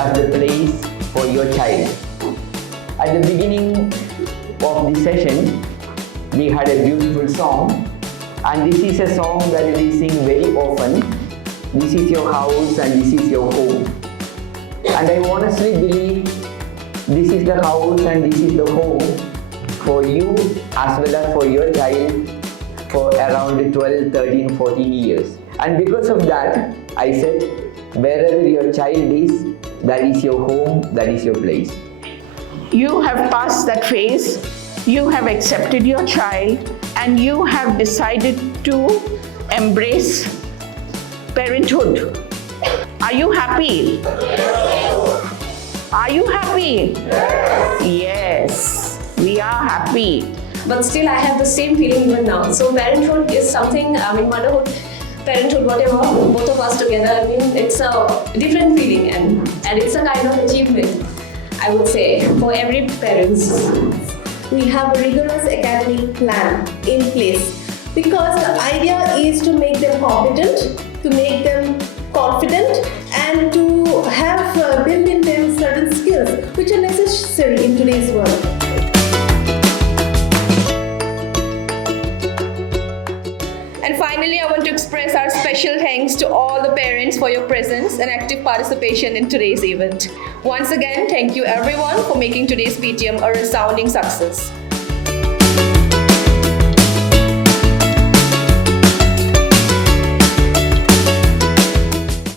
as the place for your child. At the beginning of the session, we had a beautiful song, and this is a song that we sing very often. This is your house and this is your home. And I honestly believe this is the house and this is the home for you as well as for your child for around 12, 13, 14 years. And because of that, I said, wherever your child is, that is your home, that is your place. You have passed that phase, you have accepted your child, and you have decided to embrace parenthood. Are you happy? Are you happy? Yes, we are happy. But still I have the same feeling even now. So parenthood is something, motherhood, parenthood, whatever, both of us together, it's a different feeling and it's a kind of achievement, I would say, for every parents. We have a rigorous academic plan in place because the idea is to make them competent, to make them confident, and to have build in them certain skills which are necessary in today's world. And finally, I want to express our special thanks to all the parents for your presence and active participation in today's event. Once again, thank you everyone for making today's PTM a resounding success.